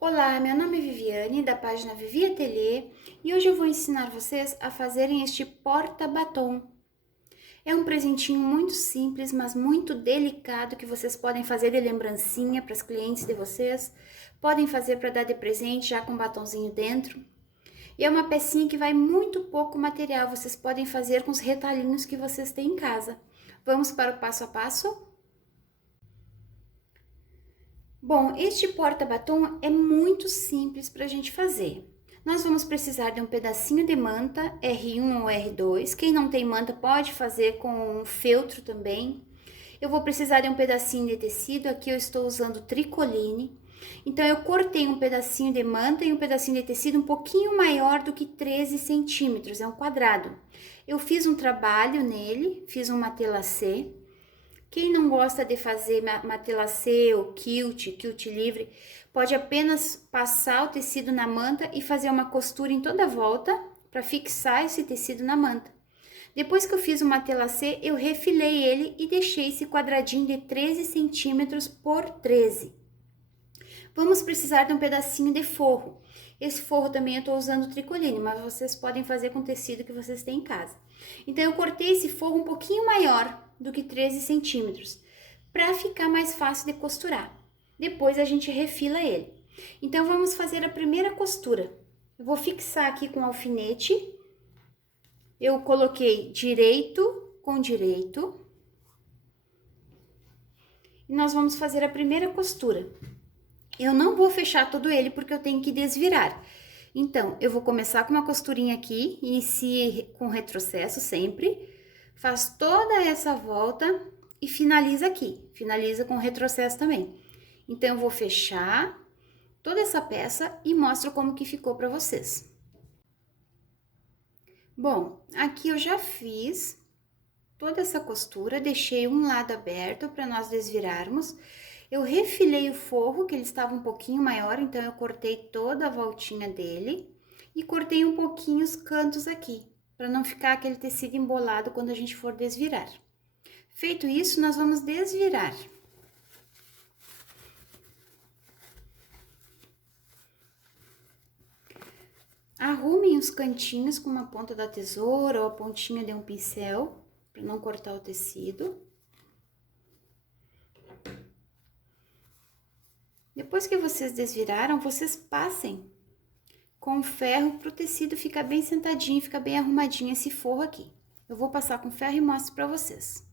Olá, meu nome é Viviane, da página Vivi Ateliê, e hoje eu vou ensinar vocês a fazerem este porta-batom. É um presentinho muito simples, mas muito delicado que vocês podem fazer de lembrancinha para as clientes de vocês, podem fazer para dar de presente já com batonzinho dentro. E é uma pecinha que vai muito pouco material, vocês podem fazer com os retalhinhos que vocês têm em casa. Vamos para o passo a passo? Bom, este porta-batom é muito simples para a gente fazer. Nós vamos precisar de um pedacinho de manta, R1 ou R2. Quem não tem manta pode fazer com um feltro também. Eu vou precisar de um pedacinho de tecido, aqui eu estou usando tricoline. Então, eu cortei um pedacinho de manta e um pedacinho de tecido um pouquinho maior do que 13 centímetros, é um quadrado. Eu fiz um trabalho nele, fiz um matelassé. Quem não gosta de fazer matelassé ou quilt livre, pode apenas passar o tecido na manta e fazer uma costura em toda a volta para fixar esse tecido na manta. Depois que eu fiz o matelassé, eu refilei ele e deixei esse quadradinho de 13 centímetros por 13. Vamos precisar de um pedacinho de forro. Esse forro também eu estou usando tricoline, mas vocês podem fazer com tecido que vocês têm em casa. Então, eu cortei esse forro um pouquinho maior do que 13 centímetros, para ficar mais fácil de costurar. Depois a gente refila ele. Então, vamos fazer a primeira costura. Eu vou fixar aqui com alfinete. Eu coloquei direito com direito. E nós vamos fazer a primeira costura. Eu não vou fechar todo ele porque eu tenho que desvirar. Então, eu vou começar com uma costurinha aqui, inicie com retrocesso sempre, faz toda essa volta e finaliza aqui, finaliza com retrocesso também. Então, eu vou fechar toda essa peça e mostro como que ficou para vocês. Bom, aqui eu já fiz toda essa costura, deixei um lado aberto para nós desvirarmos. Eu refilei o forro, que ele estava um pouquinho maior, então eu cortei toda a voltinha dele e cortei um pouquinho os cantos aqui, para não ficar aquele tecido embolado quando a gente for desvirar. Feito isso, nós vamos desvirar. Arrumem os cantinhos com uma ponta da tesoura ou a pontinha de um pincel, para não cortar o tecido. Depois que vocês desviraram, vocês passem com ferro para o tecido ficar bem sentadinho, ficar bem arrumadinho esse forro aqui. Eu vou passar com ferro e mostro para vocês.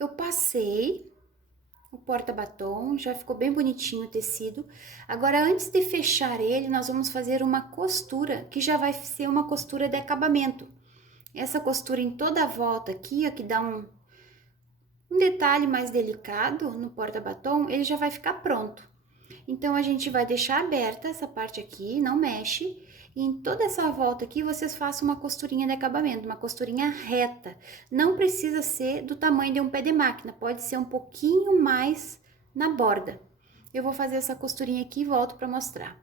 Eu passei o porta-batom, já ficou bem bonitinho o tecido. Agora, antes de fechar ele, nós vamos fazer uma costura, que já vai ser uma costura de acabamento. Essa costura em toda a volta aqui, ó, que dá um detalhe mais delicado no porta-batom, ele já vai ficar pronto. Então, a gente vai deixar aberta essa parte aqui, não mexe. E em toda essa volta aqui, vocês façam uma costurinha de acabamento, uma costurinha reta. Não precisa ser do tamanho de um pé de máquina, pode ser um pouquinho mais na borda. Eu vou fazer essa costurinha aqui e volto para mostrar.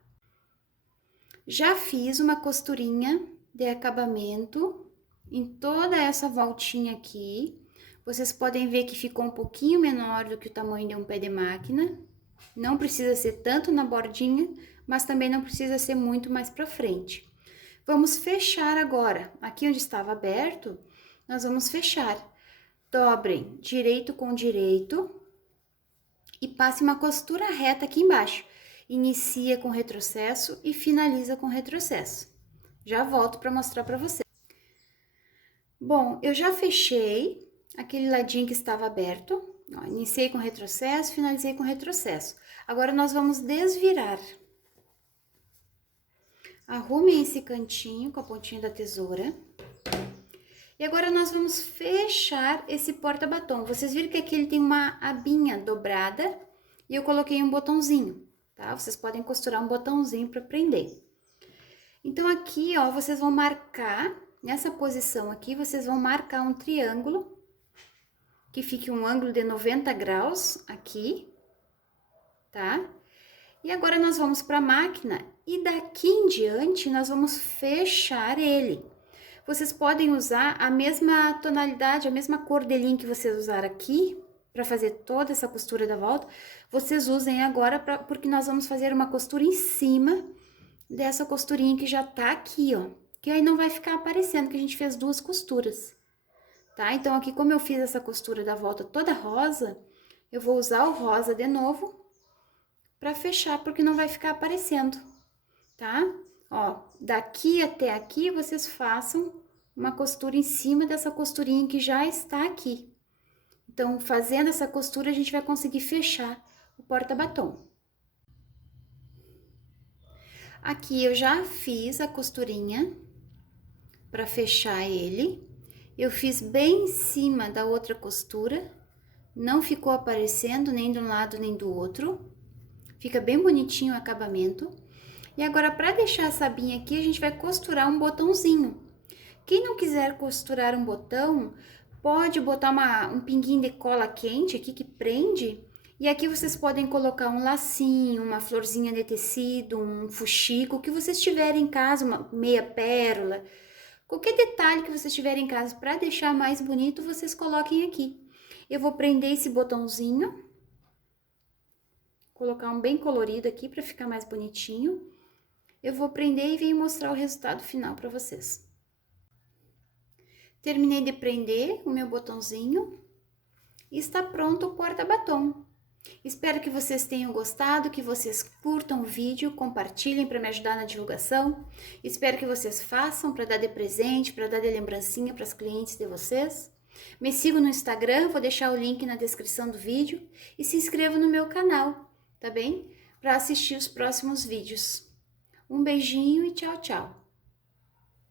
Já fiz uma costurinha de acabamento em toda essa voltinha aqui. Vocês podem ver que ficou um pouquinho menor do que o tamanho de um pé de máquina. Não precisa ser tanto na bordinha, mas também não precisa ser muito mais pra frente. Vamos fechar agora. Aqui onde estava aberto, nós vamos fechar. Dobrem direito com direito e passe uma costura reta aqui embaixo. Inicia com retrocesso e finaliza com retrocesso. Já volto para mostrar para vocês. Bom, eu já fechei aquele ladinho que estava aberto. Ó, iniciei com retrocesso, finalizei com retrocesso. Agora, nós vamos desvirar. Arrumem esse cantinho com a pontinha da tesoura. E agora, nós vamos fechar esse porta-batom. Vocês viram que aqui ele tem uma abinha dobrada e eu coloquei um botãozinho, tá? Vocês podem costurar um botãozinho para prender. Então, aqui, ó, vocês vão marcar, nessa posição aqui, vocês vão marcar um triângulo que fique um ângulo de 90 graus aqui, tá? E agora, nós vamos para a máquina e daqui em diante, nós vamos fechar ele. Vocês podem usar a mesma tonalidade, a mesma cor de linha que vocês usaram aqui, para fazer toda essa costura da volta, vocês usem agora, porque nós vamos fazer uma costura em cima dessa costurinha que já tá aqui, ó. Que aí não vai ficar aparecendo que a gente fez duas costuras, tá? Então, aqui como eu fiz essa costura da volta toda rosa, eu vou usar o rosa de novo pra fechar, porque não vai ficar aparecendo, tá? Ó, daqui até aqui, vocês façam uma costura em cima dessa costurinha que já está aqui. Então, fazendo essa costura, a gente vai conseguir fechar o porta-batom. Aqui eu já fiz a costurinha para fechar ele. Eu fiz bem em cima da outra costura, não ficou aparecendo nem de um lado nem do outro. Fica bem bonitinho o acabamento. E agora, para deixar essa abinha aqui, a gente vai costurar um botãozinho. Quem não quiser costurar um botão, pode botar um pinguinho de cola quente aqui que prende. E aqui vocês podem colocar um lacinho, uma florzinha de tecido, um fuxico, o que vocês tiverem em casa, uma meia pérola. Qualquer detalhe que vocês tiverem em casa para deixar mais bonito, vocês coloquem aqui. Eu vou prender esse botãozinho, colocar um bem colorido aqui para ficar mais bonitinho. Eu vou prender e venho mostrar o resultado final para vocês. Terminei de prender o meu botãozinho e está pronto o porta-batom. Espero que vocês tenham gostado, que vocês curtam o vídeo, compartilhem para me ajudar na divulgação. Espero que vocês façam para dar de presente, para dar de lembrancinha para as clientes de vocês. Me sigam no Instagram, vou deixar o link na descrição do vídeo e se inscrevam no meu canal, tá bem? Para assistir os próximos vídeos. Um beijinho e tchau, tchau!